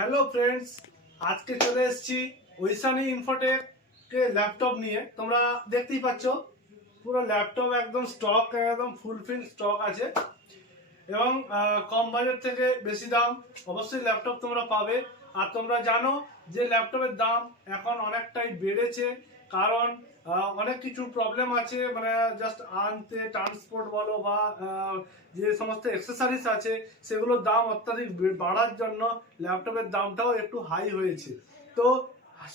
Hello friends, আজকে চলে এসেছি ওইসানি ইনফোটেক কে ল্যাপটপ নিয়ে। তোমরা দেখতেই পাচ্ছ পুরো ল্যাপটপ একদম স্টক, একদম ফুলফিল স্টক আছে এবং কম বাজেট থেকে বেশি দাম অবশ্যই ল্যাপটপ তোমরা পাবে। আর তোমরা জানো যে ল্যাপটপের দাম এখন অনেকটাই বেড়েছে, কারণ অনেক কিছু প্রবলেম আছে, মানে জাস্ট আনতে ট্রান্সপোর্ট বলো বা যে সমস্ত অ্যাক্সেসরিজ আছে সেগুলোর দাম অত্যাধিক বাড়ার জন্য ল্যাপটপের দামটাও একটু হাই হয়েছে। তো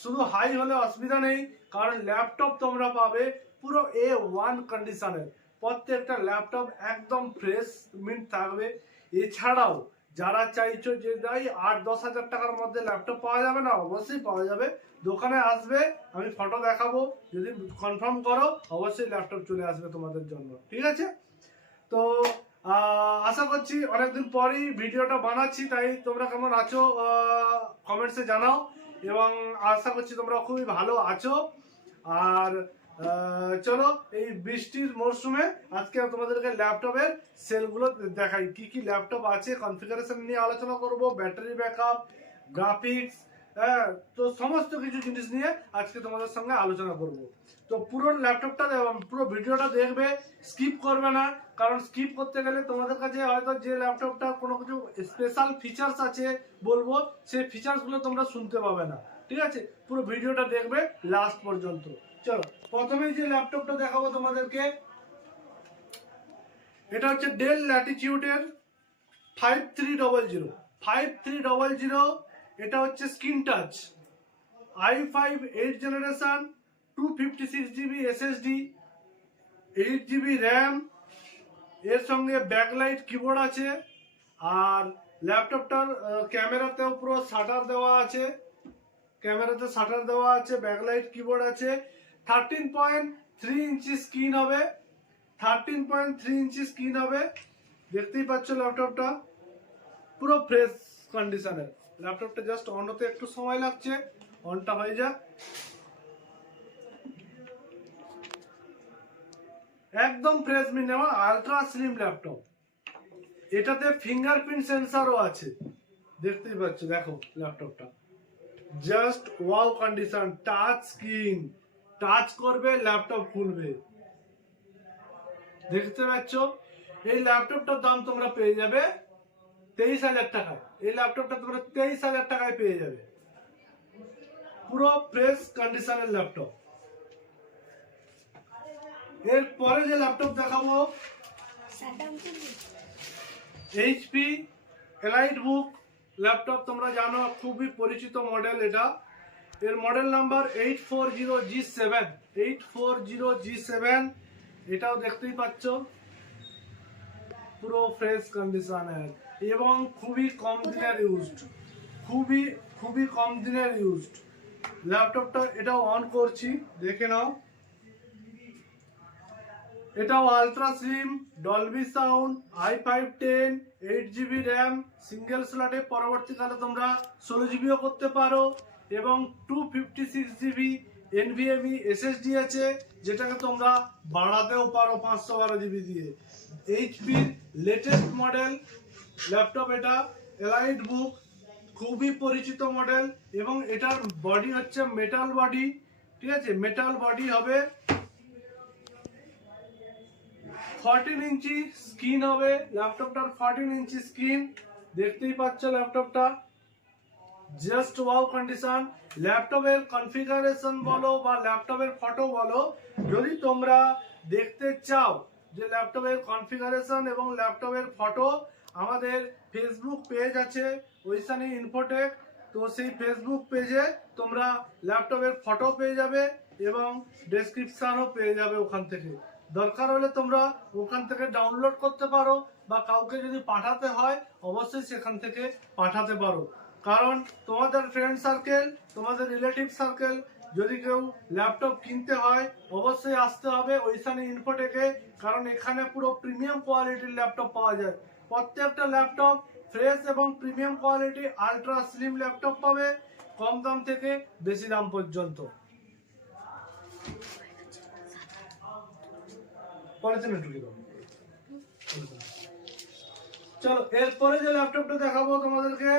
শুধু হাই হলে অসুবিধা নেই, কারণ ল্যাপটপ তোমরা পাবে পুরো A1 কন্ডিশনের। প্রত্যেকটা ল্যাপটপ একদম ফ্রেশ মিন্ট থাকবে। এছাড়াও যারা চাইছো যে যাই 8-10 হাজার টাকার মধ্যে ল্যাপটপ পাওয়া যাবে না, অবশ্যই পাওয়া যাবে। দোকানে আসবে, আমি ফটো দেখাবো, যদি কনফার্ম করো অবশ্যই ল্যাপটপ চলে আসবে তোমাদের জন্য, ঠিক আছে? তো আশা করছি অনেকদিন পরই ভিডিওটা বানাচ্ছি, তাই তোমরা কেমন আছো কমেন্টসে জানাও, এবং আশা করছি তোমরা খুবই ভালো আছো। আর চলো এই বৃষ্টির মরশুমে আজকে তোমাদেরকে ল্যাপটপের সেলগুলো দেখাই, কি কি ল্যাপটপ আছে, কনফিগারেশন নিয়ে আলোচনা করব, ব্যাটারি ব্যাকআপ, গ্রাফিক্স, হ্যাঁ, তো সমস্ত কিছু জিনিস নিয়ে আজকে তোমাদের সঙ্গে আলোচনা করব। তো পুরো ল্যাপটপটা পুরো ভিডিওটা দেখবে, স্কিপ করবে না, কারণ স্কিপ করতে গেলে তোমাদের কাছে হয়তো যে ল্যাপটপটা কোনো কিছু স্পেশাল ফিচার্স আছে বলবো, সেই ফিচার্সগুলো তোমরা শুনতে পাবে না, ঠিক আছে? পুরো ভিডিওটা দেখবে লাস্ট পর্যন্ত। চলো প্রথমেই যে ল্যাপটপটা দেখাবো তোমাদেরকে, এটা হচ্ছে ডেল ল্যাটিটিউডের 5300। এটা হচ্ছে screen touch, i5 8 generation, 256GB SSD, 8GB RAM, এর সঙ্গে ব্যাকলাইট কিবোর্ড আছে। আর ল্যাপটপটার ক্যামেরাতেও পুরো শাটার দেওয়া আছে, ব্যাকলাইট কিবোর্ড আছে। 13.3 ইঞ্চি স্ক্রিন হবে, 13.3 ইঞ্চি স্ক্রিন হবে। দেখতেই পাচ্ছ ল্যাপটপটা পুরো ফ্রেশ কন্ডিশনের। ল্যাপটপটা জাস্ট অন হতে একটু সময় লাগছে, অনটা হয়ে যাক। একদম fresh minimum ultra slim laptop. এটাতে ফিঙ্গারপ্রিন্ট সেন্সরও আছে, দেখতেই পাচ্ছ, দেখো ল্যাপটপটা just wow condition. Touch screen, touch করবে ল্যাপটপ খুলবে, দেখতে পাচ্ছ। এই ল্যাপটপটার দাম তোমরা পেয়ে যাবে 23,000 টাকায়। এই ল্যাপটপটা তোমরা 23,000 টাকায় পেয়ে যাবে, পুরো ফ্রেশ কন্ডিশনের ল্যাপটপ। এরপরে যে ল্যাপটপ দেখাবো, এইচপি এলাইট বুক ল্যাপটপ। তোমরা জানো খুবই পরিচিত মডেল এটা। এর মডেল নাম্বার 840G7। এটাও দেখতেই পাচ্ছ পুরো ফ্রেশ কন্ডিশনের এবং খুবই কম দিনের ইউজড ল্যাপটপটা। এটাও অন করছি, দেখে নাও। এটাও ultra slim, Dolby sound, i5 10, 8GB RAM, single স্লটে পরবর্তীকালে তোমরা 16GBও করতে পারো, এবং 256GB NVMe SSD আছে, যেটাকে তোমরা বাড়াতেও পারো 512GB দিয়ে। এইচপির লেটেস্ট মডেল ল্যাপটপ এটা, এলাইট বুক, খুবই পরিচিত মডেল, এবং এটার বডি হচ্ছে মেটাল বডি, ঠিক আছে? মেটাল বডি হবে, 14 ইঞ্চি স্ক্রিন হবে ল্যাপটপটার, 14 ইঞ্চি স্ক্রিন। দেখতেই পাচ্ছ ল্যাপটপটা জাস্ট ওয়াও কন্ডিশন। ল্যাপটপের কনফিগারেশন বলো বা ল্যাপটপের ফটো বলো, যদি তোমরা দেখতে চাও যে ল্যাপটপের কনফিগারেশন এবং ল্যাপটপের ফটো, আমাদের ফেসবুক পেজ আছে ওইসানি ইনফোটেক। তো সেই ফেসবুক পেজে তোমরা ল্যাপটপের ফটো পেয়ে যাবে এবং ডেসক্রিপশনও পেয়ে যাবে ওখান থেকে। দরকার হলে তোমরা ওখান থেকে ডাউনলোড করতে পারো, বা কাউকে যদি পাঠাতে হয় অবশ্যই সেখান থেকে পাঠাতে পারো। কারণ তোমাদের ফ্রেন্ড সার্কেল, তোমাদের রিলেটিভ সার্কেল যদি কেউ ল্যাপটপ কিনতে হয় অবশ্যই আসতে হবে ওইসানি ইনফোটেকে, কারণ এখানে পুরো প্রিমিয়াম কোয়ালিটির ল্যাপটপ পাওয়া যায়। প্রত্যেকটা ল্যাপটপ ফ্রেশ এবং premium quality ultra slim laptop পাবে, কম দাম থেকে বেশি দাম পর্যন্ত। চলো এরপরে যে ল্যাপটপটা দেখাবো তোমাদেরকে,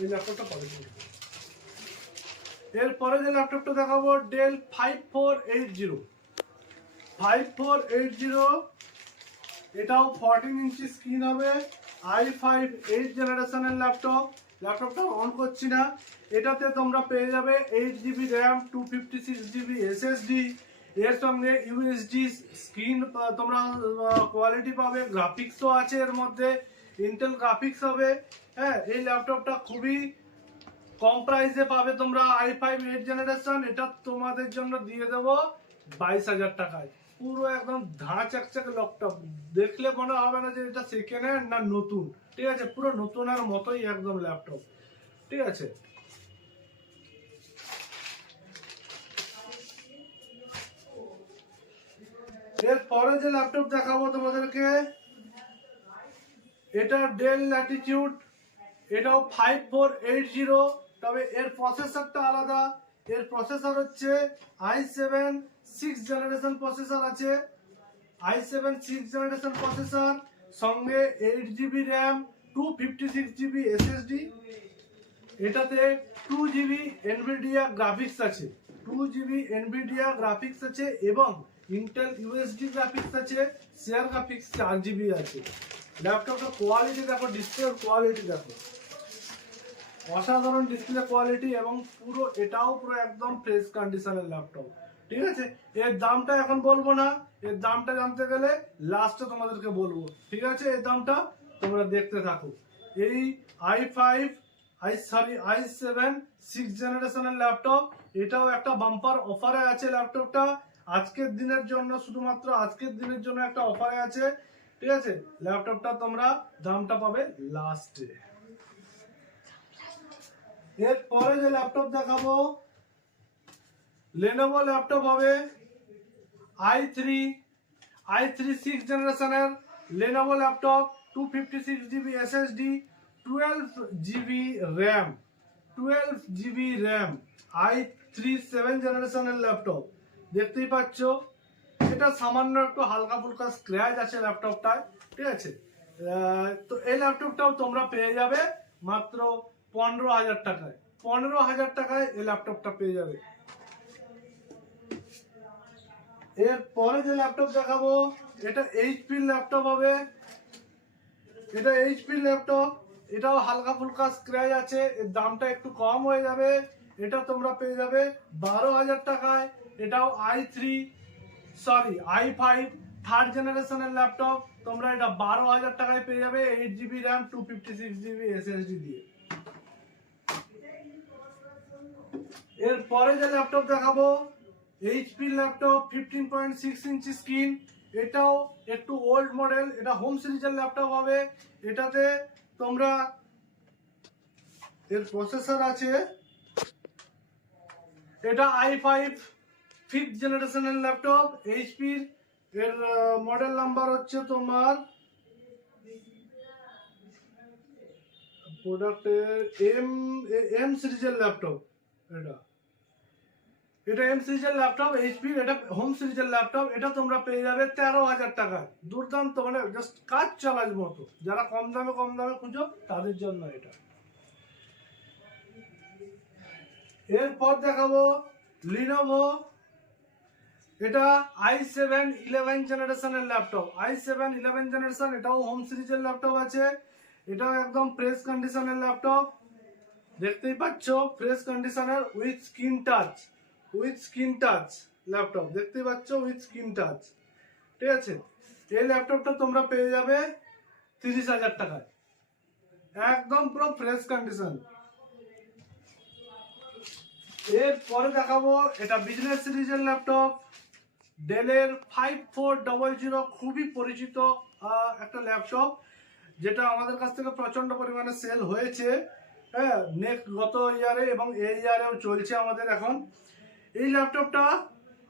এই ল্যাপটপটা পাবে। এরপরে যে ল্যাপটপটা দেখাবো ডেল 5480 5480, এটাও 14 ইঞ্চি স্ক্রিন হবে, i5 8 জেনারেশনের ল্যাপটপটা অন করছি না। এটাতে তোমরা পেয়ে যাবে 8GB র্যাম, 256GB এসএসডি, এর সঙ্গে ইউএসডি স্ক্রিন তোমরা কোয়ালিটি পাবে, গ্রাফিক্সও আছে এর মধ্যে, ইন্টেল গ্রাফিক্স হবে। হ্যাঁ, এই ল্যাপটপটা খুবই কম প্রাইসে পাবে তোমরা, i5 8 জেনারেশন। এটা তোমাদের জন্য দিয়ে দেবো 22,000 টাকায়। পুরো একদম ধাঁড়া চাকচাক ল্যাপটপ, দেখলে মনে হবে না যে এটা সেকেন্ড হ্যান্ড না নতুন, ঠিক আছে, পুরো নতুনের মতোই একদম ল্যাপটপ, ঠিক আছে। এরপরে যে ল্যাপটপ দেখাবো তোমাদেরকে, এটা ডেল ল্যাটিটিউড, এটাও 5480, তবে এর প্রসেসরটা আলাদা। এর প্রসেসর হচ্ছে i7 6 জেনারেশন প্রসেসর আছে, i7 6 জেনারেশন প্রসেসর, সঙ্গে 8GB র্যাম, 256GB এসএসডি। এটাতে 2GB এনভিডিয়া গ্রাফিক্স আছে, 2GB এনভিডিয়া গ্রাফিক্স আছে, এবং ইন্টেল ইউএসডি গ্রাফিক্স আছে, শেয়ার গ্রাফিক্স 4GB আছে। ল্যাপটপের কোয়ালিটি দেখো, ডিসপ্লের কোয়ালিটি দেখো, অসাধারণ ডিসপ্লে কোয়ালিটি, এবং পুরো এটাও পুরো একদম ফ্রেশ কন্ডিশনের ল্যাপটপ, ঠিক আছে। এর দামটা এখন বলবো না, এর দামটা জানতে গেলে লাস্টে তোমাদেরকে বলবো, ঠিক আছে। এর দামটা তোমরা দেখতে থাকো। এই i7 6 জেনারেশনের ল্যাপটপ, এটাও একটা বাম্পার অফারে আছে ল্যাপটপটা, আজকের দিনের জন্য, শুধুমাত্র আজকের দিনের জন্য একটা অফারে আছে, ঠিক আছে। ল্যাপটপটা তোমরা দামটা পাবে লাস্টে। এরপরে যে ল্যাপটপ দেখাবো, লেনোভো ল্যাপটপ হবে i3 6 জেনারেশনের Lenovo laptop, 256GB SSD, 12GB RAM, 12GB RAM, i3 7 জেনারেশনের ল্যাপটপ, দেখতেই পাচ্ছ। এটা সামান্য একটু হালকা ফুলকা স্ক্র্যাচ আছে ল্যাপটপটায়, ঠিক আছে। তো এই ল্যাপটপটাও তোমরা পেয়ে যাবে মাত্র 15,000 টাকায়। 15,000 টাকায় এই ল্যাপটপটা পেয়ে যাবে। এরপরে যে ল্যাপটপ দেখাবো, এটা এইচপির ল্যাপটপ হবে, এটা এইচপির ল্যাপটপ, এটাও হালকা ফুলকা স্ক্র্যাচ আছে, এর দামটা একটু কম হয়ে যাবে। এটা তোমরা পেয়ে যাবে 12,000 টাকায়। এটাও i5 থার্ড জেনারেশনের ল্যাপটপ, তোমরা এটা 12,000 টাকায় পেয়ে যাবে, 8GB র্যাম, 256GB এসএসডি দিয়ে। এরপরে যে ল্যাপটপ দেখাবো, এইচপি ল্যাপটপ, 15.6 ইঞ্চি স্ক্রিন, এটাও একটু ওল্ড মডেল, এটা হোম সিরিজের ল্যাপটপ হবে। এটাতে তোমরা, এর প্রসেসর আছে, এটা i5 5th জেনারেশনের ল্যাপটপ এইচপির, এর মডেল নাম্বার হচ্ছে তোমার, প্রোডাক্টের এম সিরিজের ল্যাপটপ, এটা এম সিরিজের ল্যাপটপ এইচপির, এটা হোম সিরিজের ল্যাপটপ। এটা তোমরা পেয়ে যাবে 13,000 টাকায়, দুর্দান্ত, মানে জাস্ট কাজ চালার মতো। যারা কম দামে খুঁজো তাদের জন্য এটা। এরপর দেখাবো লিনোভো, এটা i7 11 জেনারেশনের ল্যাপটপ, i7 11 জেনারেশন, এটাও হোম সিরিজের ল্যাপটপ আছে। এটাও একদম ফ্রেশ কন্ডিশনের ল্যাপটপ, দেখতেই পাচ্ছ, ফ্রেশ কন্ডিশনের, উইথ স্ক্রিন টাচ ল্যাপটপ, দেখতেই পাচ্ছ, উইথ স্ক্রিন টাচ, ঠিক আছে। এই ল্যাপটপটা তোমরা পেয়ে যাবে 30,000 টাকায়, একদম পুরো ফ্রেশ কন্ডিশন। এরপরে দেখাবো, এটা বিজনেস সিরিজের ল্যাপটপ, ডেলের 5400, খুবই পরিচিত একটা ল্যাপটপ, যেটা আমাদের কাছ থেকে প্রচন্ড পরিমাণে সেল হয়েছে, হ্যাঁ, গত ইয়ারে এবং এই ইয়ারেও চলছে আমাদের এখন। এই ল্যাপটপটা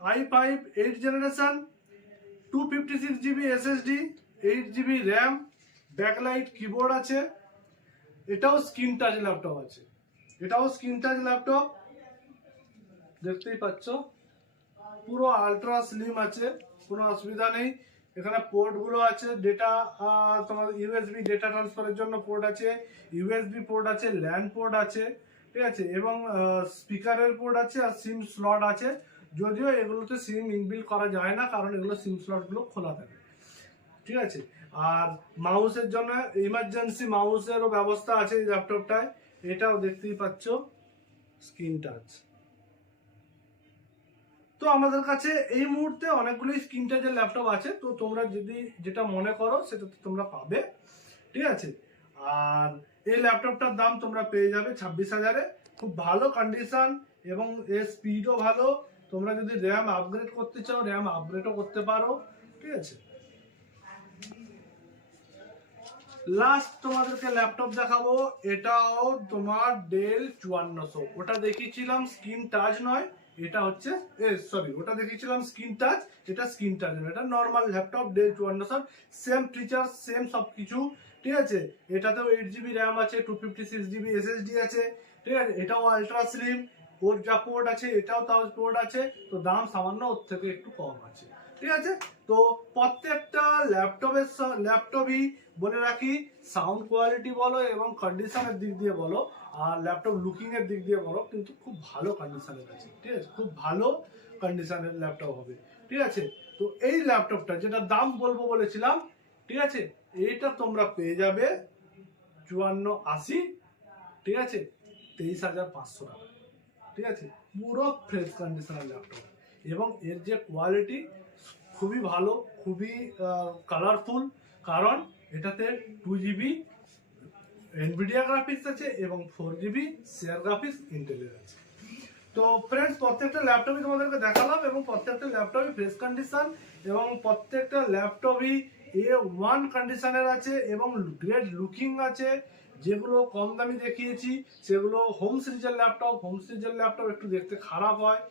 i5 8 generation, 256GB SSD, 8GB RAM, backlight keyboard আছে। এটাও স্ক্রিন টাচ ল্যাপটপ, দেখতেই পাচ্ছ, পুরো আলট্রা স্লিম আছে, কোনো অসুবিধা নেই। এখানে পোর্টগুলো আছে, ডেটা তোমার ইউএসবি ডেটা ট্রান্সফারের জন্য পোর্ট আছে, ইউএসবি পোর্ট আছে, ল্যান পোর্ট আছে, ঠিক আছে, এবং স্পিকারের পোর্ট আছে, আর সিম স্লট আছে। যদিও এগুলোতে সিম ইনবিল্ড করা যায় না, কারণ এগুলো সিম স্লটগুলো খোলা থাকে, ঠিক আছে। আর মাউসের জন্য ইমার্জেন্সি মাউসেরও ব্যবস্থা আছে এই ল্যাপটপটায়, এটাও দেখতেই পাচ্ছ স্ক্রিন টাচ। তো আমাদের কাছে এই মুহূর্তে অনেকগুলো স্ক্রিন টাচের ল্যাপটপ আছে, তো তোমরা যদি যেটা মনে করো সেটা তোমরা পাবে, ঠিক আছে। আর এই ল্যাপটপটার দাম তোমরা পেয়ে যাবে 26,000-এ, খুব ভালো কন্ডিশন এবং এর স্পিডও ভালো। তোমরা যদি র্যাম আপগ্রেড করতে চাও র্যাম আপগ্রেডও করতে পারো, ঠিক আছে। লাস্ট তোমাদেরকে ল্যাপটপ দেখাবো, এটাও তোমার ডেল 5400। ওটা দেখিয়েছিলাম স্ক্রিন টাচ নয়, এটা হচ্ছে সরি, ওটা দেখিয়েছিলাম স্ক্রিন টাচ, এটা স্ক্রিন টাচ নয়, এটা normal laptop del 5400। Same feature same সবকিছু, ঠিক আছে। এটাতেও 8GB র্যাম আছে, 256GB SSD আছে, ঠিক আছে। এটাও আলট্রা স্লিম, ওর যা পোর্ট আছে এটাও তাও পোর্ট আছে, তো দাম সামান্য ওর থেকে একটু কম আছে, ঠিক আছে। তো প্রত্যেকটা ল্যাপটপই বলে রাখি, সাউন্ড কোয়ালিটি বলো এবং কন্ডিশনের দিক দিয়ে বলো, আর ল্যাপটপ লুকিং এর দিক দিয়ে বলো, কিন্তু খুব ভালো কন্ডিশনের আছে, ঠিক আছে, খুব ভালো কন্ডিশনের ল্যাপটপ হবে, ঠিক আছে। তো এই ল্যাপটপটা যেটা দাম বলবো বলেছিলাম, ঠিক আছে, এইটা তোমরা পেয়ে যাবে 5480, ঠিক আছে, 23,500 টাকা, ঠিক আছে। পুরো ফ্রেশ কন্ডিশনের ল্যাপটপ, এবং এর যে কোয়ালিটি খুবই ভালো, খুবই কালারফুল, কারণ এটাতে 2GB এনভিডিয়া গ্রাফিক্স আছে এবং 4GB শেয়ার গ্রাফিক্স ইন্টেলের আছে। তো ফ্রেন্ডস, প্রত্যেকটা ল্যাপটপই তোমাদেরকে দেখালাম, এবং প্রত্যেকটা ল্যাপটপই ফ্রেশ কন্ডিশন, এবং প্রত্যেকটা ল্যাপটপই A1 কন্ডিশনের আছে এবং গ্রেট লুকিং আছে। যেগুলো কম দামি দেখিয়েছি সেগুলো হোম সিরিজের ল্যাপটপ একটু দেখতে খারাপ হয়,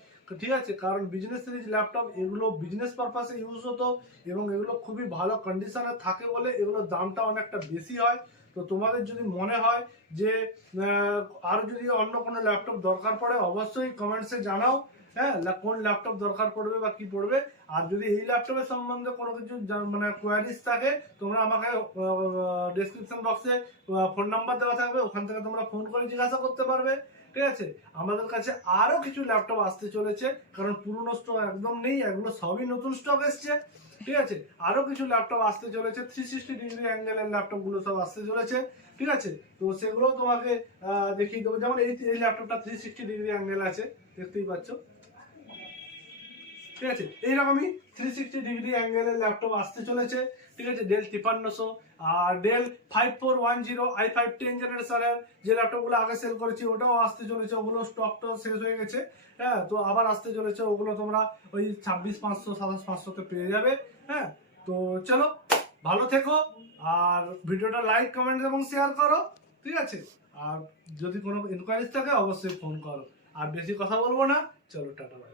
ঠিক আছে, কারণ বিজনেস সিরিজ ল্যাপটপ এগুলো বিজনেস পারপাসে ইউজ হতো, এবং এগুলো খুবই ভালো কন্ডিশনে থাকে বলে এগুলোর দামটা অনেকটা বেশি হয়। তো তোমাদের যদি মনে হয় যে আর যদি অন্য কোনো ল্যাপটপ দরকার পড়ে, অবশ্যই কমেন্টসে জানাও, হ্যাঁ, কোন ল্যাপটপ দরকার পড়বে বা কি পড়বে। আর যদি এই ল্যাপটপের সম্বন্ধে কোনো কিছু মানে কোয়ারিজ থাকে, তোমরা আমাকে ডেসক্রিপশন বক্সে ফোন নাম্বার দেওয়া থাকবে, ওখান থেকে তোমরা ফোন করে জিজ্ঞাসা করতে পারবে, ঠিক আছে। আমাদের কাছে আরো কিছু ল্যাপটপ আসতে চলেছে, কারণ পুরনো স্টক একদম নেই, এগুলো সবই নতুন স্টক এসছে, ঠিক আছে। আরো কিছু ল্যাপটপ আসতে চলেছে, 360 ডিগ্রি অ্যাঙ্গেলের ল্যাপটপ গুলো সব আসতে চলেছে, ঠিক আছে। তো সেগুলো তোমাকে দেখিয়ে দেবো, যেমন এই ল্যাপটপটা 360 ডিগ্রি অ্যাঙ্গেল আছে, দেখতেই পাচ্ছ, ঠিক আছে। এইরকমই 360 ডিগ্রি অ্যাঙ্গেলের ল্যাপটপ আসতে চলেছে, ঠিক আছে, ডেল 5300। আর ডেল 5410 i5 10 জেনারেশনের যে ল্যাপটপগুলো আগে সেল করেছি ওটাও আসতে চলেছে, ওগুলো স্টকটা শেষ হয়ে গেছে, হ্যাঁ, তো আবার আসতে চলেছে, ওগুলো তোমরা ওই 26,500 27,500-তে পেয়ে যাবে, হ্যাঁ। তো চলো, ভালো থেকো, আর ভিডিওটা লাইক কমেন্ট এবং শেয়ার করো, ঠিক আছে। আর যদি কোনো ইনকোয়ারিজ থাকে অবশ্যই ফোন করো, আর বেশি কথা বলবো না, চলো টাটা বাই।